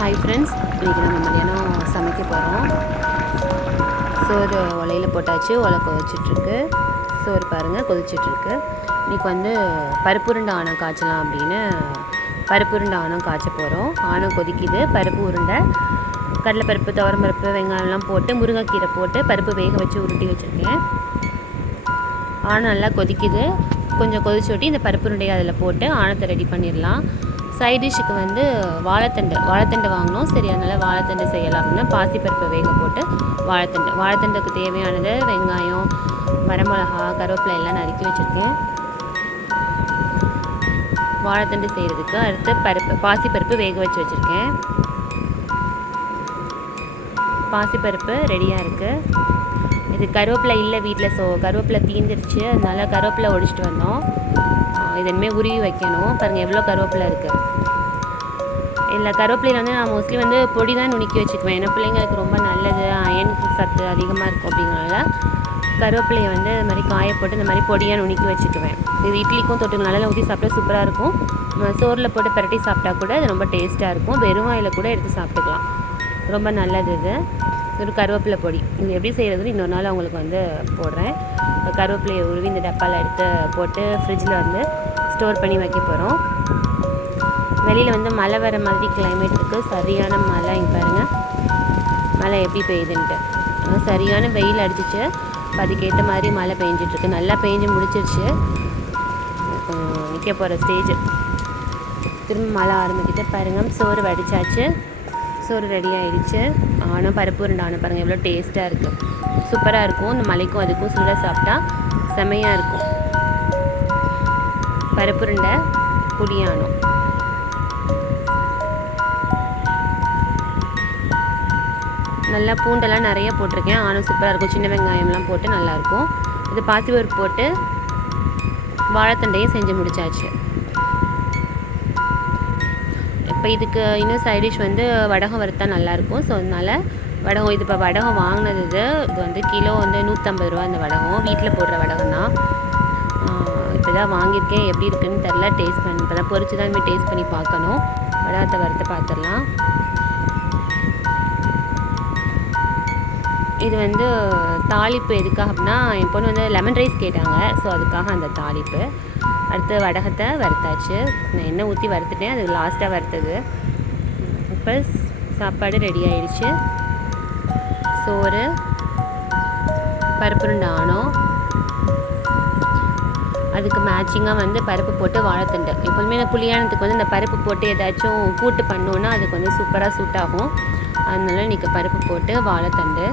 Hi friends இன்றைக்கி நம்ம மதியானம் சமைக்க போகிறோம் சோறு உலையில் போட்டாச்சு உலை கொதிச்சிட்ருக்கு. சோறு பாருங்கள் கொதிச்சிட்ருக்கு. இன்றைக்கி வந்து பருப்புருண்டை ஆணம் காய்ச்சலாம் அப்படின்னு பருப்புருண்டை ஆணம் காய்ச்ச போகிறோம் ஆணம் கொதிக்குது. பருப்பு உருண்டை கடலைப்பருப்பு துவரம்பருப்பு வெங்காயம்லாம் போட்டு முருங்கைக்கீரை போட்டு பருப்பு வேக வச்சு உருட்டி வச்சுருக்கேன். ஆணம் நல்லா கொதிக்குது. கொஞ்சம் கொதிச்சு விட்டு இந்த பருப்பு உருண்டையை அதில் போட்டு ஆணத்தை ரெடி பண்ணிடலாம். சைட் டிஷ்ஷுக்கு வந்து வாழைத்தண்டு வாழைத்தண்டு வாங்கினோம் சரி அதனால் வாழைத்தண்டு செய்யலாம் அப்படின்னா பாசிப்பருப்பை வேக போட்டு வாழைத்தண்டு வாழைத்தண்டுக்கு தேவையானது வெங்காயம் வரமிளகா கருவேப்பிலை எல்லாம் நறுக்கி வச்சுருக்கேன். வாழைத்தண்டு செய்கிறதுக்கு அடுத்து பருப்பு பாசிப்பருப்பு வேக வச்சு வச்சுருக்கேன். பாசிப்பருப்பு ரெடியாக இருக்குது இது கருவேப்பிலை இல்லை வீட்டில் ஸோ கருவேப்பிலை தீந்துருச்சு. அதனால் கருவேப்பிலை ஒடிச்சிட்டு வந்தோம். இதன்மே உருவி வைக்கணும். பாருங்கள் எவ்வளோ கருவேப்பிலை இருக்குது இல்லை கருவேப்பிலையில் வந்து நான் மோஸ்ட்லி வந்து பொடி தான் நுணுக்கி வச்சுக்குவேன். ஏன்னா பிள்ளைங்களுக்கு ரொம்ப நல்லது அயன் சத்து அதிகமாக இருக்கும் அப்படிங்கிறனால கருவேப்பிலையை வந்து இந்த மாதிரி காய போட்டு இந்த மாதிரி பொடியாக நுணுக்கி வச்சுக்குவேன். இது இட்லிக்கும் தொட்டுக்கு நல்லா ஊற்றி சாப்பிட்டா சூப்பராக இருக்கும். சோறில் போட்டு பரட்டி சாப்பிட்டா கூட அது ரொம்ப டேஸ்ட்டாக இருக்கும். வெறும் வாயில் கூட எடுத்து சாப்பிட்டுக்கலாம். ரொம்ப நல்லது இது. ஒரு கருவேப்பிலை பொடி. இது எப்படி செய்கிறதுன்னு இன்னொரு நாள் உங்களுக்கு வந்து போடுறேன். கருவேப்பிலையை உருவி இந்த டப்பாவில் எடுத்து போட்டு ஃப்ரிட்ஜில் வந்து ஸ்டோர் பண்ணி வைக்க போகிறோம் வெளியில் வந்து மழை வர மாதிரி கிளைமேட் இருக்குது சரியான மழை இங்கே பாருங்கள் மழை எப்படி பெய்யுதுன்ட்டு. சரியான வெயில் அடிச்சிச்சு. அதுக்கேற்ற மாதிரி மழை பெஞ்சிட்ருக்கு. நல்லா பெஞ்சு முடிச்சிருச்சு. நிற்க போகிற ஸ்டேஜ் திரும்ப மழை ஆரம்பிக்கிட்டு பாருங்கள் சோறு வடித்தாச்சு சோறு ரெடி ஆகிடுச்சு ஆனால் பருப்பு உருண்டை பாருங்கள் எவ்வளோ டேஸ்ட்டாக இருக்குது சூப்பராக இருக்கும். இந்த மலைக்கும் அதுக்கும் சுட சாப்பிட்டா செமையாக இருக்கும். பருப்பு உருண்டை புளியானம் நல்லா பூண்டெல்லாம் நிறைய போட்டிருக்கேன். ஆனால் சூப்பராக இருக்கும். சின்ன வெங்காயம்லாம் போட்டு நல்லாயிருக்கும் இது பாசிபருப்பு போட்டு வாழைத்தண்டையும் செஞ்சு முடிச்சாச்சு. இப்போ இதுக்கு இன்னும் சைட் டிஷ் வந்து வடகம் வறுத்தா நல்லாயிருக்கும் ஸோ அதனால் வடகம் இது இப்போ வடகம் வாங்கினது இது. இது வந்து கிலோ வந்து நூற்றம்பது ரூபா இந்த வடகம். வீட்டில் போடுற வடகம் தான். இப்போ தான் வாங்கியிருக்கேன். எப்படி இருக்குன்னு தெரில டேஸ்ட் பண்ணி இப்போ தான் பொறிச்சு தான் இனிமேல் டேஸ்ட் பண்ணி பார்க்கணும். வடகத்தை வறுத்து பார்த்துடலாம். இது வந்து தாளிப்பு எதுக்காக அப்படின்னா என் பொண்ணு வந்து லெமன் ரைஸ் கேட்டாங்க. ஸோ அதுக்காக அந்த தாளிப்பு. அடுத்து வடகத்தை வறுத்தாச்சு. நான் எண்ணெய் ஊற்றி வறுத்துட்டேன். அது லாஸ்ட்டாக வறுத்தது. இப்போ சாப்பாடு ரெடி ஆயிடுச்சு. சோறு பருப்பு நாணம் அதுக்கு மேட்சிங்காக வந்து பருப்பு போட்டு வாழைத்தண்டு. எப்போதுமே நான் புளியானத்துக்கு வந்து இந்த பருப்பு போட்டு ஏதாச்சும் கூட்டு பண்ணோன்னா அதுக்கு வந்து சூப்பராக சூட் ஆகும். அதனால இன்றைக்கி பருப்பு போட்டு வாழைத்தண்டு.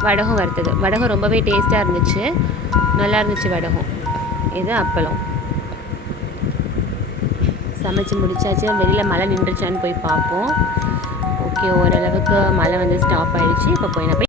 வடகம் வறுத்தது. வடகம் ரொம்பவே டேஸ்ட்டாக இருந்துச்சு. நல்லா இருந்துச்சு வடகம். இது அப்பளம். சமைச்சு முடிச்சாச்சு. வெளியில் மழை நின்றுச்சான்னு போய் பார்ப்போம். ஓகே ஓரளவுக்கு மழை வந்து ஸ்டாப் ஆகிடுச்சு இப்போ போய் நான் போய்